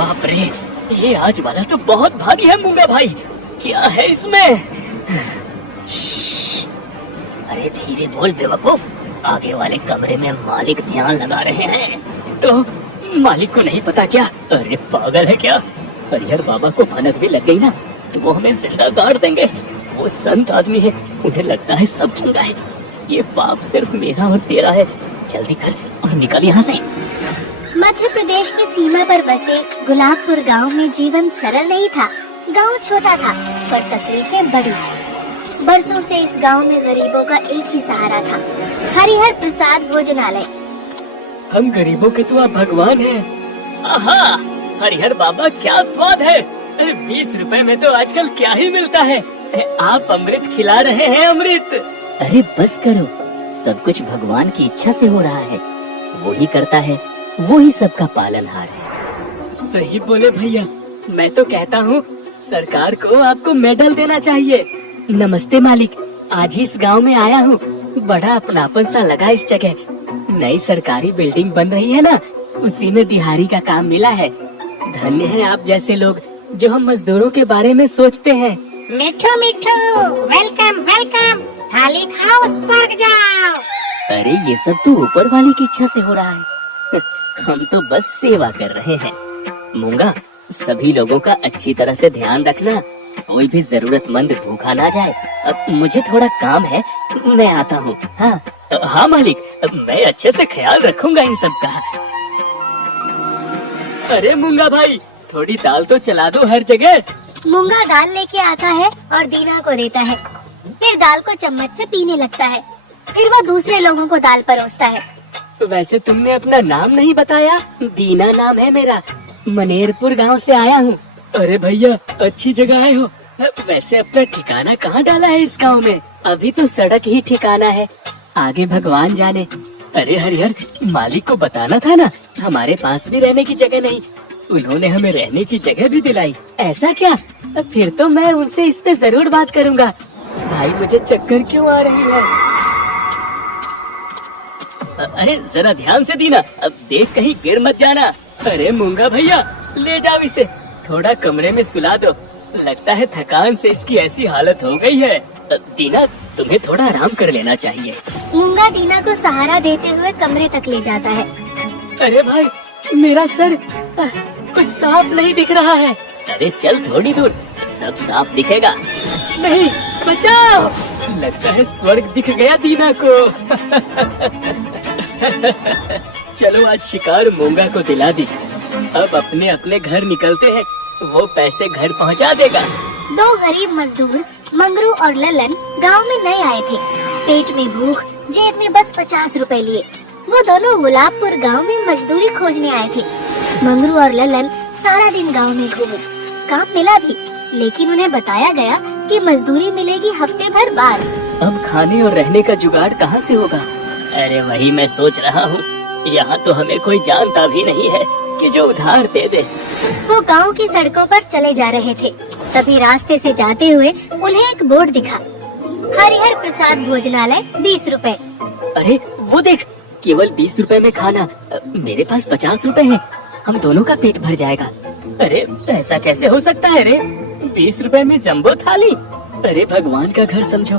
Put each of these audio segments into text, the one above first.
बाप रे, ये आज वाला तो बहुत भारी है मूंगा भाई। क्या है इसमें? अरे धीरे बोल बेवकूफ, आगे वाले कमरे में मालिक ध्यान लगा रहे हैं। तो मालिक को नहीं पता क्या? अरे पागल है क्या? हरिहर बाबा को भनक भी लग गई ना तो वो हमें जिंदा गाड़ देंगे। वो संत आदमी है, उन्हें लगता है सब चंगा है। ये पाप सिर्फ मेरा और तेरा है। जल्दी कर और निकल यहाँ से। मध्य प्रदेश की सीमा पर बसे गुलाबपुर गांव में जीवन सरल नहीं था। गांव छोटा था पर तकलीफें बड़ी। बरसों से इस गांव में गरीबों का एक ही सहारा था, हरिहर प्रसाद भोजनालय। हम गरीबों के तो आप भगवान हैं। आहा, हरिहर बाबा क्या स्वाद है। 20 रुपए में तो आजकल क्या ही मिलता है। आप अमृत खिला रहे हैं, अमृत। अरे बस करो, सब कुछ भगवान की इच्छा से हो रहा है। वो ही करता है, वो ही सबका पालनहार है। सही बोले भैया, मैं तो कहता हूँ सरकार को आपको मेडल देना चाहिए। नमस्ते मालिक, आज ही इस गांव में आया हूँ। बड़ा अपनापन सा लगा इस जगह। नई सरकारी बिल्डिंग बन रही है ना, उसी में दिहाड़ी का काम मिला है। धन्य है आप जैसे लोग जो हम मजदूरों के बारे में सोचते हैं। मिठू मिठू, वेलकम वेलकम, थाली खाओ स्वर्ग जाओ। अरे ये सब तो ऊपर वाले की इच्छा से हो रहा है। हम तो बस सेवा कर रहे हैं। मूंगा, सभी लोगों का अच्छी तरह से ध्यान रखना, कोई भी जरूरतमंद भूखा ना जाए। अब मुझे थोड़ा काम है, मैं आता हूँ। हाँ हाँ मालिक, मैं अच्छे से ख्याल रखूंगा इन सब का। अरे मूंगा भाई, थोड़ी दाल तो चला दो हर जगह। मूंगा दाल लेके आता है और दीना को देता है। फिर दाल को चम्मच से पीने लगता है। फिर वो दूसरे लोगों को दाल परोसता है। वैसे तुमने अपना नाम नहीं बताया। दीना नाम है मेरा, मनेरपुर गांव से आया हूँ। अरे भैया, अच्छी जगह आए हो। वैसे अपना ठिकाना कहाँ डाला है इस गांव में? अभी तो सड़क ही ठिकाना है, आगे भगवान जाने। अरे हरिहर, मालिक को बताना था ना, हमारे पास भी रहने की जगह नहीं। उन्होंने हमें रहने की जगह भी दिलाई। ऐसा क्या? फिर तो मैं उनसे इस पे जरूर बात करूंगा। भाई मुझे चक्कर क्यों आ रही है? अरे जरा ध्यान से दीना, अब देख कहीं गिर मत जाना। अरे मूंगा भैया, ले जाओ इसे, थोड़ा कमरे में सुला दो। लगता है थकान से इसकी ऐसी हालत हो गई है। दीना, तुम्हें थोड़ा आराम कर लेना चाहिए। मूंगा दीना को सहारा देते हुए कमरे तक ले जाता है। अरे भाई, मेरा सर कुछ साफ नहीं दिख रहा है। अरे चल थोड़ी दूर, सब साफ दिखेगा। नहीं, बचाओ। लगता है स्वर्ग दिख गया दीना को। चलो आज शिकार मूंगा को दिला दी। अब अपने अपने घर निकलते हैं, वो पैसे घर पहुंचा देगा। दो गरीब मजदूर मंगरू और ललन गांव में नए आए थे। पेट में भूख, जेब में बस 50 रुपए लिए। वो दोनों गुलाबपुर गांव में मजदूरी खोजने आए थे। मंगरू और ललन सारा दिन गांव में घूमे। काम मिला भी, लेकिन उन्हें बताया गया कि मजदूरी मिलेगी हफ्ते भर बाद। अब खाने और रहने का जुगाड़ कहाँ से होगा? अरे वही मैं सोच रहा हूँ, यहाँ तो हमें कोई जानता भी नहीं है कि जो उधार दे दे। वो गांव की सड़कों पर चले जा रहे थे, तभी रास्ते से जाते हुए उन्हें एक बोर्ड दिखा, हरिहर प्रसाद भोजनालय 20 रुपए। अरे वो देख, केवल 20 रुपए में खाना। मेरे पास 50 रुपए है, हम दोनों का पेट भर जाएगा। अरे ऐसा कैसे हो सकता है रे? 20 रुपए में जंबो थाली? अरे भगवान का घर समझो,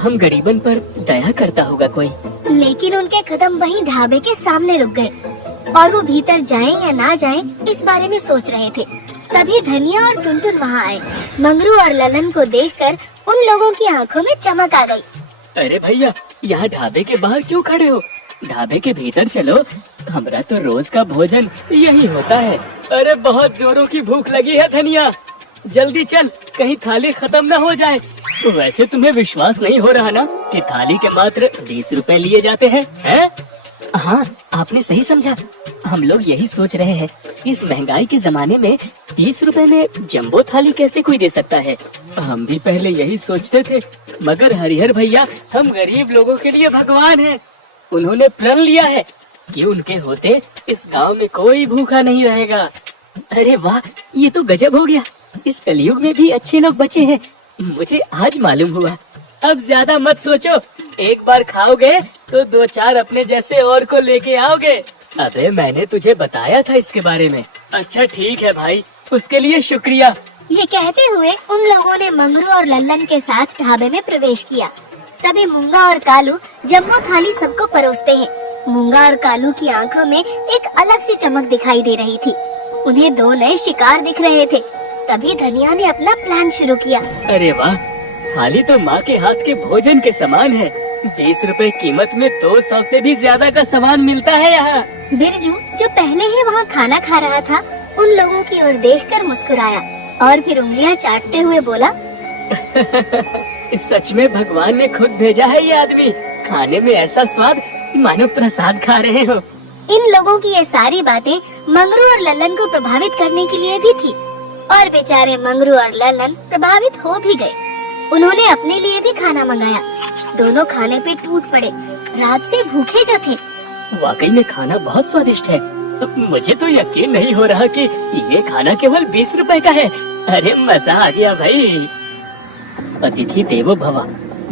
हम गरीबन पर दया करता होगा कोई। लेकिन उनके कदम वहीं ढाबे के सामने रुक गए और वो भीतर जाएं या ना जाएं इस बारे में सोच रहे थे। तभी धनिया और टुनटुन वहाँ आए। मंगरू और ललन को देखकर उन लोगों की आंखों में चमक आ गई। अरे भैया, यहाँ ढाबे के बाहर क्यों खड़े हो? ढाबे के भीतर चलो, हमारा तो रोज का भोजन यही होता है। अरे बहुत जोरों की भूख लगी है धनिया, जल्दी चल, कहीं थाली खत्म न हो जाए। वैसे तुम्हें विश्वास नहीं हो रहा ना कि थाली के मात्र 20 रुपए लिए जाते हैं? हाँ, आपने सही समझा। हम लोग यही सोच रहे हैं, इस महंगाई के जमाने में 20 रुपए में जंबो थाली कैसे कोई दे सकता है? हम भी पहले यही सोचते थे, मगर हरिहर भैया हम गरीब लोगों के लिए भगवान हैं। उन्होंने प्रण लिया है कि उनके होते इस गांव में कोई भूखा नहीं रहेगा। अरे वाह, ये तो गजब हो गया। इस कलयुग में भी अच्छे लोग बचे हैं, मुझे आज मालूम हुआ। अब ज्यादा मत सोचो, एक बार खाओगे तो 2-4 अपने जैसे और को लेके आओगे। अबे मैंने तुझे बताया था इसके बारे में। अच्छा ठीक है भाई, उसके लिए शुक्रिया। ये कहते हुए उन लोगों ने मंगरू और लल्लन के साथ ढाबे में प्रवेश किया। तभी मूंगा और कालू जम्बो थाली सबको परोसते हैं। मूंगा और कालू की आंखों में एक अलग सी चमक दिखाई दे रही थी। उन्हें दो नए शिकार दिख रहे थे। तभी धनिया ने अपना प्लान शुरू किया। अरे वाह, थाली तो माँ के हाथ के भोजन के समान है। 20 रुपए कीमत में तो 100 से भी ज्यादा का सामान मिलता है यहाँ। बिरजू, जो पहले ही वहाँ खाना खा रहा था, उन लोगों की ओर देखकर मुस्कुराया और फिर उंगलियाँ चाटते हुए बोला, सच में भगवान ने खुद भेजा है ये आदमी। खाने में ऐसा स्वाद मानो प्रसाद खा रहे हो। इन लोगों की ये सारी बातें मंगरू और लल्लन को प्रभावित करने के लिए भी थी और बेचारे मंगरू और लल्लन प्रभावित हो भी गए। उन्होंने अपने लिए भी खाना मंगाया। दोनों खाने पे टूट पड़े। रात से भूखे जो थे। वाकई में खाना बहुत स्वादिष्ट है। मुझे तो यकीन नहीं हो रहा कि ये खाना केवल 20 रुपए का है। अरे मजा आ गया भाई। अतिथि देवो भव,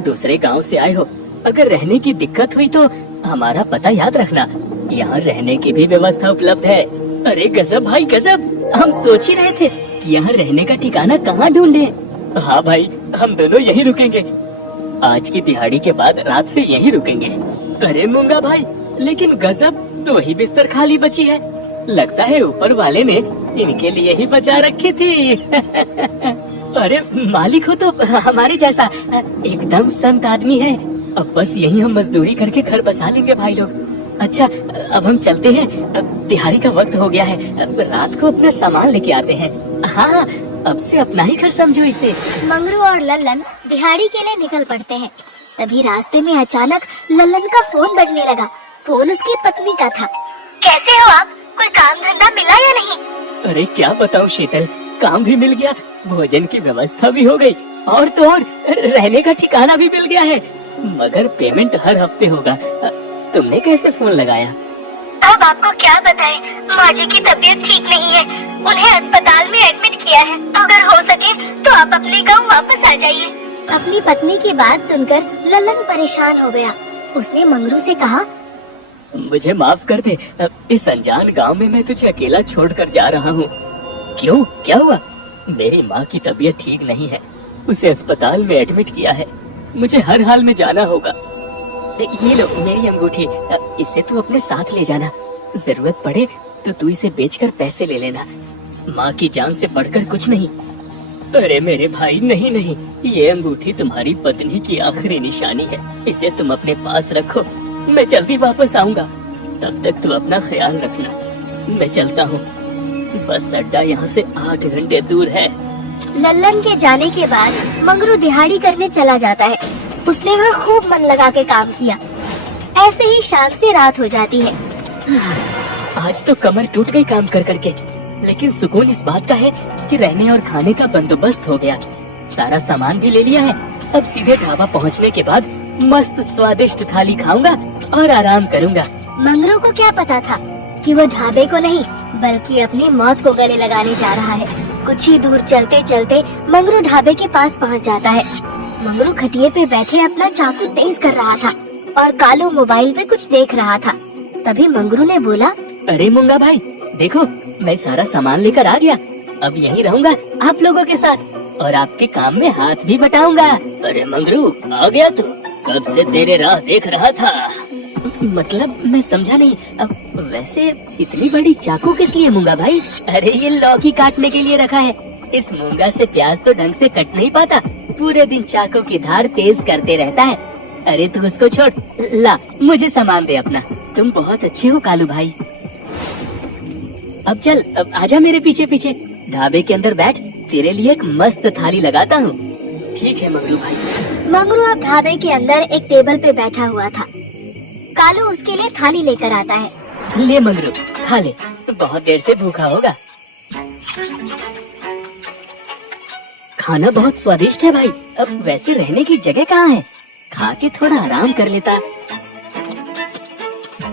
दूसरे गांव से आए हो, अगर रहने की दिक्कत हुई तो हमारा पता याद रखना। यहाँ रहने की भी व्यवस्था उपलब्ध है। अरे गजब भाई गजब, हम सोच ही रहे थे कि यहाँ रहने का ठिकाना कहाँ ढूंढे। हाँ भाई, हम दोनों यहीं रुकेंगे। आज की दिहाड़ी के बाद रात से यहीं रुकेंगे। अरे मूंगा भाई, लेकिन गजब, 2 ही बिस्तर खाली बची है। लगता है ऊपर वाले ने इनके लिए ही बचा रखी थी। अरे मालिक हो तो हमारे जैसा एकदम संत आदमी है। अब बस यहीं हम मजदूरी करके घर बसा लेंगे भाई लोग। अच्छा, अब हम चलते हैं। अब दिहाड़ी का वक्त हो गया है। अब रात को अपना सामान लेके आते हैं। हाँ, अब से अपना ही घर समझो इसे। मंगरू और लल्लन दिहाड़ी के लिए निकल पड़ते हैं। तभी रास्ते में अचानक लल्लन का फोन बजने लगा। फोन उसकी पत्नी का था। कैसे हो आप? कोई काम धंधा मिला या नहीं? अरे क्या बताऊं शीतल, काम भी मिल गया, भोजन की व्यवस्था भी हो गई, और तो और रहने का ठिकाना भी मिल गया है। मगर पेमेंट हर हफ्ते होगा। तुमने कैसे फोन लगाया? अब आपको क्या बताएं, माँ जी की तबीयत ठीक नहीं है। उन्हें अस्पताल में एडमिट किया है। अगर हो सके तो आप अपने गांव वापस आ जाइए। अपनी पत्नी की बात सुनकर लल्लन परेशान हो गया। उसने मंगरू से कहा, मुझे माफ कर दे, इस अनजान गांव में मैं तुझे अकेला छोड़कर जा रहा हूँ। क्यों, क्या हुआ? मेरी माँ की तबीयत ठीक नहीं है, उसे अस्पताल में एडमिट किया है। मुझे हर हाल में जाना होगा। ये लो मेरी अंगूठी, इससे तू अपने साथ ले जाना। जरूरत पड़े तो तू इसे बेचकर पैसे ले लेना। माँ की जान से बढ़कर कुछ नहीं। अरे मेरे भाई, नहीं नहीं, ये अंगूठी तुम्हारी पत्नी की आखिरी निशानी है। इसे तुम अपने पास रखो। मैं जल्दी वापस आऊंगा, तब तक तू अपना ख्याल रखना। मैं चलता हूँ। बस अड्डा यहाँ से 8 घंटे दूर है। लल्लन के जाने के बाद मंगरू दिहाड़ी करने चला जाता है। उसने वहाँ खूब मन लगा के काम किया। ऐसे ही शाम से रात हो जाती है। आज तो कमर टूट गई काम कर करके, लेकिन सुकून इस बात का है कि रहने और खाने का बंदोबस्त हो गया। सारा सामान भी ले लिया है। अब सीधे ढाबा पहुँचने के बाद मस्त स्वादिष्ट थाली खाऊंगा और आराम करूंगा। मंगरू को क्या पता था कि वो ढाबे को नहीं बल्कि अपनी मौत को गले लगाने जा रहा है। कुछ ही दूर चलते चलते मंगरू ढाबे के पास पहुंच जाता है। मंगरू खटिए पे बैठे अपना चाकू तेज कर रहा था और कालू मोबाइल पे कुछ देख रहा था। तभी मंगरू ने बोला, अरे मूंगा भाई, देखो मैं सारा सामान लेकर आ गया। अब यहीं रहूंगा आप लोगों के साथ और आपके काम में हाथ भी बटाऊंगा। अरे मंगरू, आ गया तू? कब से तेरे राह देख रहा था। मतलब मैं समझा नहीं। अब वैसे इतनी बड़ी चाकू किस लिए मूंगा भाई? अरे ये लौकी काटने के लिए रखा है। इस मूंगा से प्याज तो ढंग से कट नहीं पाता, पूरे दिन चाकू की धार तेज करते रहता है। अरे तू उसको छोड़, ला मुझे सामान दे अपना। तुम बहुत अच्छे हो कालू भाई। अब चल, अब आजा मेरे पीछे पीछे। ढाबे के अंदर बैठ, तेरे लिए एक मस्त थाली लगाता हूँ। ठीक है मंगरू भाई। मंगरू अब ढाबे के अंदर एक टेबल पे बैठा हुआ था। कालू उसके लिए थाली लेकर आता है। ले मंगरू, खा ले, बहुत देर से भूखा होगा। खाना बहुत स्वादिष्ट है भाई। अब वैसे रहने की जगह कहाँ है? खा के थोड़ा आराम कर लेता।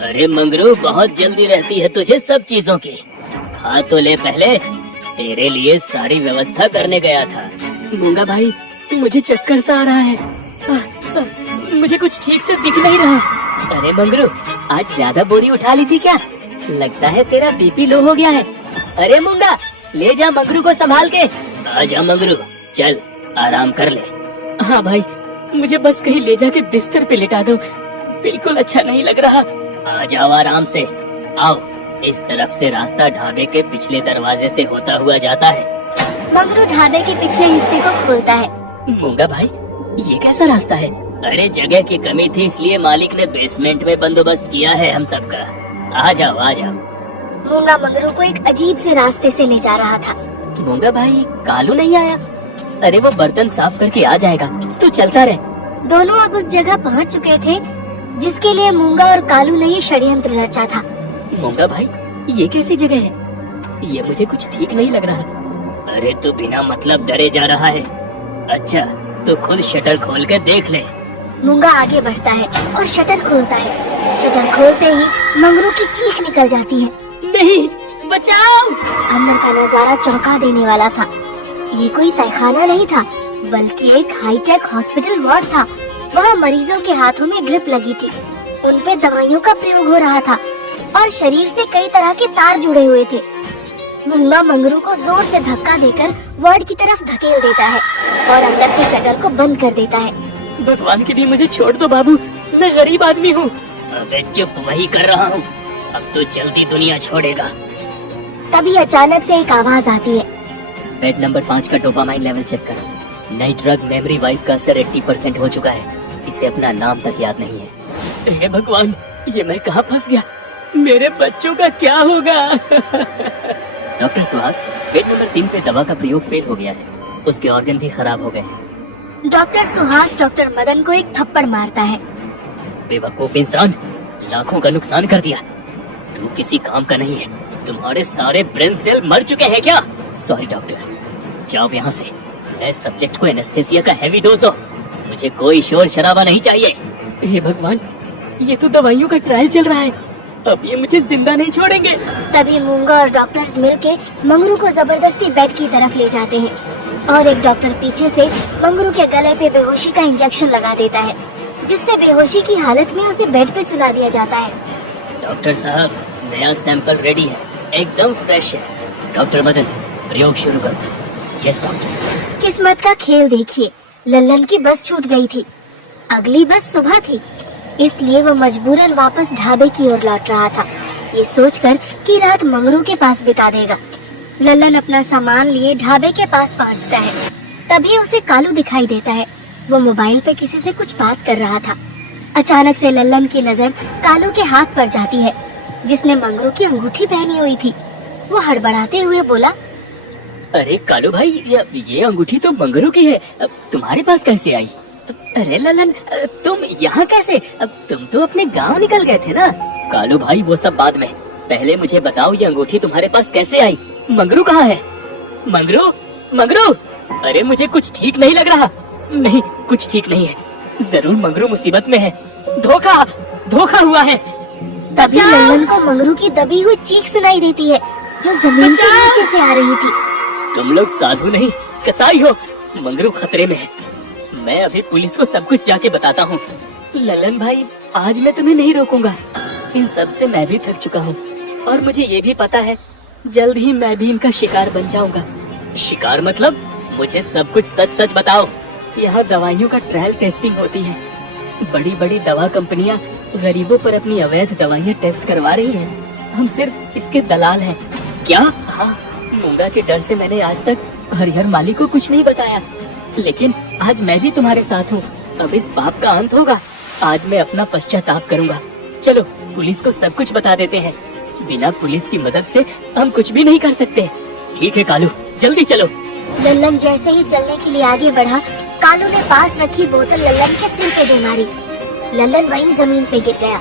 अरे मंगरू, बहुत जल्दी रहती है तुझे सब चीजों की। खा तो ले पहले, तेरे लिए सारी व्यवस्था करने गया था। मूंगा भाई, मुझे चक्कर सा आ रहा है। मुझे कुछ ठीक से दिख नहीं रहा। अरे मंगरू, आज ज्यादा बोरी उठा ली थी क्या? लगता है तेरा बीपी लो हो गया है। अरे मुंगा, ले जा मंगरू को संभाल के। आजा मंगरू, चल आराम कर ले। हाँ भाई, मुझे बस कहीं ले जाके बिस्तर पे लिटा दो, बिल्कुल अच्छा नहीं लग रहा। आ जाओ आराम से, आओ। इस तरफ से रास्ता ढाबे के पिछले दरवाजे से होता हुआ जाता है। मंगरू ढाबे के पिछले हिस्से को खोलता है। मूंगा भाई, ये कैसा रास्ता है? अरे जगह की कमी थी, इसलिए मालिक ने बेसमेंट में बंदोबस्त किया है हम सबका। आ जाओ आ जाओ। मूंगा मंगरू को एक अजीब से रास्ते से ले जा रहा था। मूंगा भाई, कालू नहीं आया? अरे वो बर्तन साफ करके आ जाएगा, तू चलता रहे। दोनों अब उस जगह पहुंच चुके थे जिसके लिए मूंगा और कालू ने ये षड्यंत्र रचा था। मूंगा भाई, ये कैसी जगह है? ये मुझे कुछ ठीक नहीं लग रहा। अरे तू बिना मतलब डरे जा रहा है। अच्छा, तो खुद शटर खोल के देख ले। मूंगा आगे बढ़ता है और शटर खोलता है। शटर खोलते ही मंगरू की चीख निकल जाती है। नहीं, बचाओ! अंदर का नजारा चौंका देने वाला था। ये कोई तहखाना नहीं था, बल्कि एक हाईटेक हॉस्पिटल वार्ड था। वहाँ मरीजों के हाथों में ड्रिप लगी थी, उन पे दवाइयों का प्रयोग हो रहा था और शरीर से कई तरह के तार जुड़े हुए थे। मूंगा मंगरू को जोर से धक्का देकर वार्ड की तरफ धकेल देता है और अंदर के शटर को बंद कर देता है। भगवान के लिए मुझे छोड़ दो बाबू, मैं गरीब आदमी हूँ। अबे चुप, वही कर रहा हूँ। अब तो जल्दी दुनिया छोड़ेगा। तभी अचानक से एक आवाज आती है। बेड नंबर 5 का डोपामाइन लेवल चेक करो। नई ड्रग मेमोरी वाइप का असर 80% हो चुका है। इसे अपना नाम तक याद नहीं है। हे भगवान, ये मैं कहाँ फंस गया? मेरे बच्चों का क्या होगा? डॉक्टर सुहास, बेड नंबर 3 पे दवा का प्रयोग फेल हो गया है। उसके ऑर्गन भी खराब हो गए हैं। डॉक्टर सुहास डॉक्टर मदन को एक थप्पड़ मारता है। बेवकूफ इंसान, लाखों का नुकसान कर दिया। तू किसी काम का नहीं है। तुम्हारे सारे ब्रेन सेल मर चुके हैं क्या? सॉरी डॉक्टर, जाओ यहाँ से। मैं सब्जेक्ट को एनेस्थेसिया का हैवी डोज दो। मुझे कोई शोर शराबा नहीं चाहिए। हे भगवान, ये तो दवाइयों का ट्रायल चल रहा है। अब ये मुझे जिंदा नहीं छोड़ेंगे। तभी मूंगा और डॉक्टर्स मिलके मंगरू को जबरदस्ती बेड की तरफ ले जाते हैं और एक डॉक्टर पीछे से मंगरू के गले पे बेहोशी का इंजेक्शन लगा देता है, जिससे बेहोशी की हालत में उसे बेड पे सुला दिया जाता है। डॉक्टर साहब, नया सैंपल रेडी है, एकदम फ्रेश है। डॉक्टर मदन, प्रयोग शुरू करो। Yes doctor. किस्मत का खेल देखिए, लल्लन की बस छूट गई थी। अगली बस सुबह थी, इसलिए वो मजबूरन वापस ढाबे की ओर लौट रहा था, ये सोचकर कि रात मंगरू के पास बिता देगा। लल्लन अपना सामान लिए ढाबे के पास पहुंचता है। तभी उसे कालू दिखाई देता है। वो मोबाइल पे किसी से कुछ बात कर रहा था। अचानक से लल्लन की नजर कालू के हाथ पर जाती है, जिसने मंगरू की अंगूठी पहनी हुई थी। वो हड़बड़ाते हुए बोला, अरे कालू भाई, ये अंगूठी तो मंगरू की है, अब तुम्हारे पास कैसे आई? अरे ललन, तुम यहाँ कैसे? अब तुम तो अपने गांव निकल गए थे ना। कालू भाई, वो सब बाद में, पहले मुझे बताओ ये अंगूठी तुम्हारे पास कैसे आई? मंगरू कहाँ है? मंगरू, मंगरू! अरे मुझे कुछ ठीक नहीं लग रहा। नहीं, कुछ ठीक नहीं है। जरूर मंगरू मुसीबत में है। धोखा, धोखा हुआ है। तभी लल्लन को मंगरू की दबी हुई चीख सुनाई देती है, जो जमीन के नीचे से आ रही थी। तुम लोग साधु नहीं, कसाई हो। मंगरू खतरे में है। मैं अभी पुलिस को सब कुछ जाके बताता हूँ। ललन भाई, आज मैं तुम्हें नहीं रोकूंगा। इन सब से मैं भी थक चुका हूँ और मुझे ये भी पता है जल्द ही मैं भी इनका शिकार बन जाऊंगा। शिकार मतलब? मुझे सब कुछ सच सच बताओ। यहाँ दवाइयों का ट्रायल टेस्टिंग होती है। बड़ी बड़ी दवा कंपनियाँ गरीबों पर अपनी अवैध दवाइयाँ टेस्ट करवा रही हैं। हम सिर्फ इसके दलाल हैं। क्या? हाँ, मूंगा के डर से मैंने आज तक हरिहर माली को कुछ नहीं बताया, लेकिन आज मैं भी तुम्हारे साथ हूँ। अब इस पाप का अंत होगा। आज मैं अपना पश्चाताप करूँगा। चलो पुलिस को सब कुछ बता देते हैं। बिना पुलिस की मदद से हम कुछ भी नहीं कर सकते। ठीक है कालू, जल्दी चलो। लल्लन जैसे ही चलने के लिए आगे बढ़ा, कालू ने पास रखी बोतल लल्लन के सिर पे दे मारी। लल्लन वहीं जमीन पे गिर गया।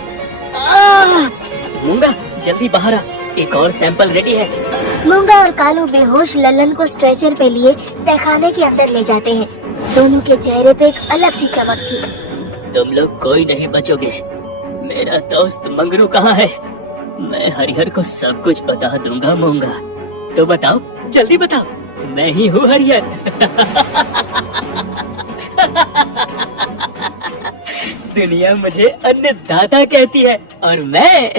मूंगा, जल्दी बाहर आ, एक और सैंपल रेडी है। मूंगा और कालू बेहोश लल्लन को स्ट्रेचर पे लिए तहखाने के अंदर ले जाते हैं। दोनों के चेहरे पे एक अलग सी चमक थी। तुम लोग कोई नहीं बचोगे। मेरा दोस्त मंगरू कहाँ है? मैं हरिहर को सब कुछ बता दूंगा। मूंगा, तो बताओ, जल्दी बताओ। मैं ही हूँ हरिहर। दुनिया मुझे अन्नदाता कहती है और मैं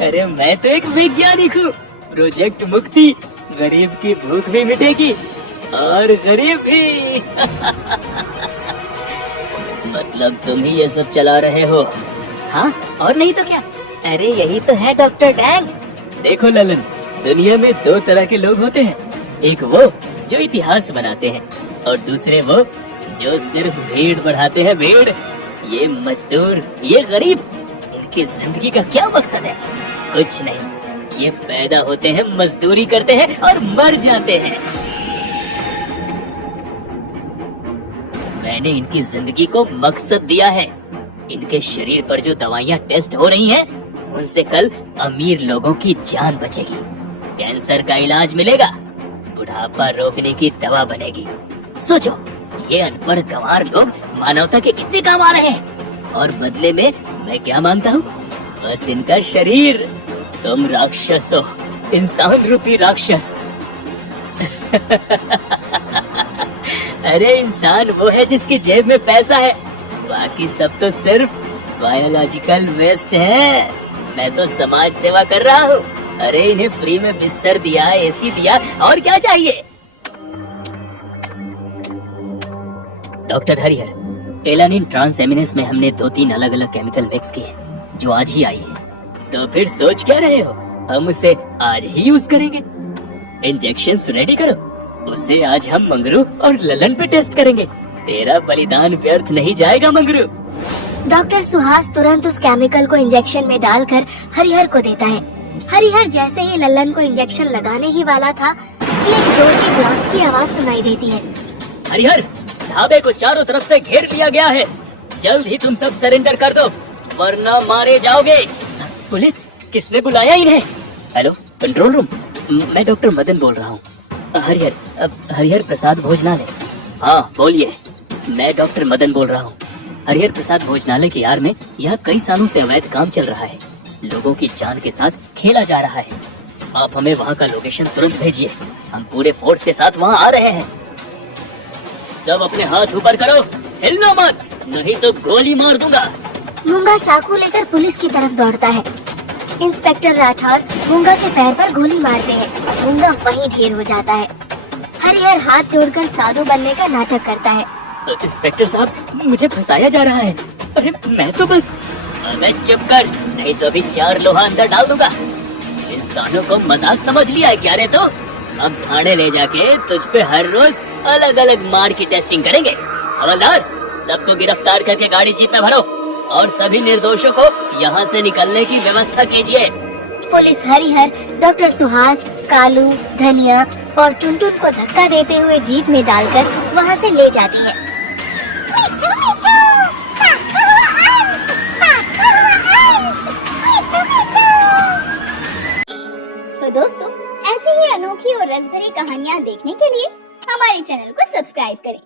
अरे मैं तो एक वैज्ञानिक हूँ, प्रोजेक्ट मुक्ति, गरीब की भूख भी मिटेगी और गरीब भी। मतलब तुम ही ये सब चला रहे हो? हाँ, और नहीं तो क्या। अरे यही तो है डॉक्टर डैंग। देखो ललन, दुनिया में दो तरह के लोग होते हैं, एक वो जो इतिहास बनाते हैं और दूसरे वो जो सिर्फ भीड़ बढ़ाते हैं, भीड़। ये मजदूर, ये गरीब, इनकी जिंदगी का क्या मकसद है? कुछ नहीं, ये पैदा होते हैं, मजदूरी करते हैं और मर जाते हैं। मैंने इनकी जिंदगी को मकसद दिया है। इनके शरीर पर जो दवाइयाँ टेस्ट हो रही हैं, उनसे कल अमीर लोगों की जान बचेगी, कैंसर का इलाज मिलेगा, बुढ़ापा रोकने की दवा बनेगी। सोचो, ये अनपढ़ गंवार लोग मानवता के कितने काम आ रहे हैं, और बदले में मैं क्या मांगता हूँ? बस इनका शरीर। तुम राक्षस हो, इंसान रूपी राक्षस। अरे इंसान वो है जिसकी जेब में पैसा है, बाकी सब तो सिर्फ बायोलॉजिकल वेस्ट है। मैं तो समाज सेवा कर रहा हूँ। अरे इन्हें फ्री में बिस्तर दिया, एसी दिया, और क्या चाहिए? डॉक्टर हरिहर, एलानिन ट्रांसएमिनेस में हमने 2-3 अलग अलग केमिकल मिक्स किए जो आज ही आई है। तो फिर सोच क्या रहे हो? हम उसे आज ही यूज करेंगे। इंजेक्शन रेडी करो, उसे आज हम मंगरू और ललन पे टेस्ट करेंगे। तेरा बलिदान व्यर्थ नहीं जाएगा मंगरू। डॉक्टर सुहास तुरंत उस केमिकल को इंजेक्शन में डालकर हरिहर को देता है। हरिहर जैसे ही ललन को इंजेक्शन लगाने ही वाला था कि एक जोर की ब्लास्ट की आवाज सुनाई देती है। हरिहर, ढाबे को चारों तरफ से घेर लिया गया है, जल्द ही तुम सब सरेंडर कर दो वरना मारे जाओगे। पुलिस, किसने बुलाया इन्हें? हेलो, कंट्रोल रूम, मैं डॉक्टर मदन बोल रहा हूँ। हरिहर प्रसाद भोजनालय। हाँ बोलिए, मैं डॉक्टर मदन बोल रहा हूँ। हरिहर प्रसाद भोजनालय की आड़ में यहाँ कई सालों से अवैध काम चल रहा है, लोगों की जान के साथ खेला जा रहा है। आप हमें वहाँ का लोकेशन तुरंत भेजिए, हम पूरे फोर्स के साथ वहाँ आ रहे हैं। सब अपने हाथ ऊपर करो, हिलना मत, नहीं तो गोली मार दूंगा। मूंगा चाकू लेकर पुलिस की तरफ दौड़ता है। इंस्पेक्टर राठौर मूंगा के पैर पर गोली मारते हैं, मूंगा वहीं ढेर हो जाता है। हरिहर हाथ जोड़कर साधु बनने का नाटक करता है। इंस्पेक्टर साहब, मुझे फंसाया जा रहा है। अरे मैं तो बस। अबे चुप कर, नहीं तो अभी 4 लोहा अंदर डाल दूंगा। इंसानों को मजाक समझ लिया है क्या रे तू? अब थाने ले जाके तुझ पे हर रोज अलग अलग मार की टेस्टिंग करेंगे। हवलदार, सबको गिरफ्तार करके गाड़ी जीप में भरो और सभी निर्दोषों को यहाँ से निकलने की व्यवस्था कीजिए। पुलिस हरिहर, डॉक्टर सुहास, कालू, धनिया और टुनटुन को धक्का देते हुए जीप में डालकर वहाँ से ले जाती है। मिठू, मिठू, तो दोस्तों, ऐसी ही अनोखी और रसभरी कहानियाँ देखने के लिए हमारे चैनल को सब्सक्राइब करें।